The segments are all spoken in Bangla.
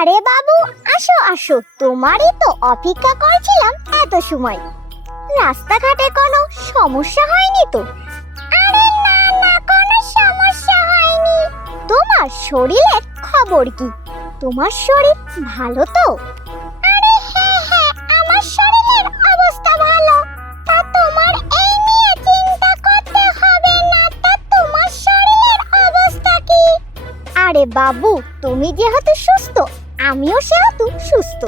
আরে বাবু, আসো আসো। তোমারই তো অপেক্ষা করছিলাম এত সময়। রাস্তাঘাটে কোনো সমস্যা হয়নি তো? আরে না না, কোনো সমস্যা হয়নি। তোমার শরীরের খবর কি? তোমার শরীর ভালো তো? আরে হ্যাঁ হ্যাঁ আমার শরীরের অবস্থা ভালো। তা তোমার এই নিয়ে চিন্তা করতে হবে না, তা তোমার শরীরের অবস্থা কি? আরে বাবু, তুমি যেহেতু সুস্থ আমিও সেহেতু সুস্থ।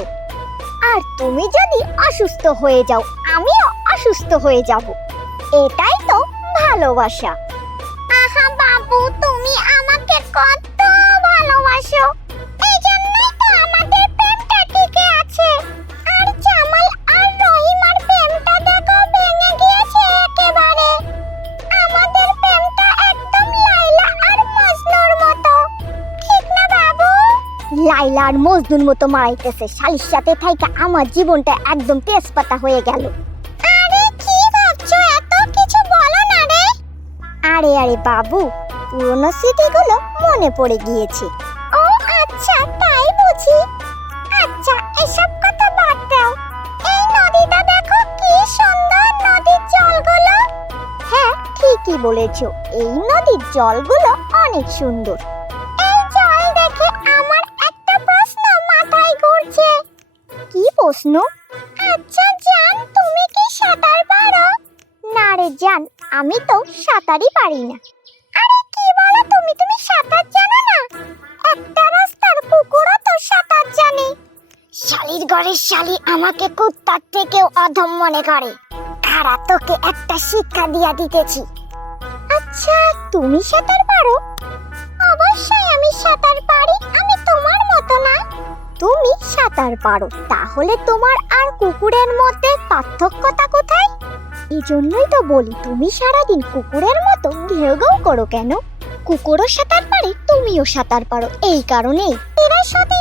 আর তুমি যদি অসুস্থ হয়ে যাও, আমিও অসুস্থ হয়ে যাব। এটাই তো ভালোবাসা। আহা বাবু, তুমি আমাকে কত লাইলা আর মজনুর মতো মারাইতেছে। শালির সাথে থাইকা আমার জীবনটা একদম তেজপাতা হয়ে গেল। আরে কি ভাবছ? এত কিছু বলো না রে। আরে আরে বাবু, পুরনো স্মৃতিগুলো মনে পড়ে গিয়েছে। ও আচ্ছা তাই বুঝি। আচ্ছা এসব কথা বাদ দাও। এই নদীটা দেখো কি সুন্দর নদীর জলগুলো। হ্যাঁ ঠিকই বলেছ। এই নদীর জলগুলো অনেক সুন্দর। প্রশ্ন? আচ্ছা জান, তুমি কি সাঁতার পারো? না রে জান, আমি তো সাঁতারই পারি না। আরে কি বলো তুমি তুমি সাঁতার জানো না? একটা রাস্তার কুকুরও তো সাঁতার জানে। শালির ঘরের শালি আমাকে কুত্তার থেকেও অধম মনে করে। তারা তোকে একটা শিক্ষা দিয়া দিতেছি। আচ্ছা তুমি সাঁতার পারো? তুমি সাঁতার পারো। তাহলে তোমার আর কুকুরের মধ্যে পার্থক্যতা কোথায়? এই জন্যই তো বলি, তুমি সারাদিন কুকুরের মতো ঘেউ ঘেউ করো কেন? কুকুরও সাঁতার পারে, তুমিও সাঁতার পারো, এই কারণেই। তোমার সতীনের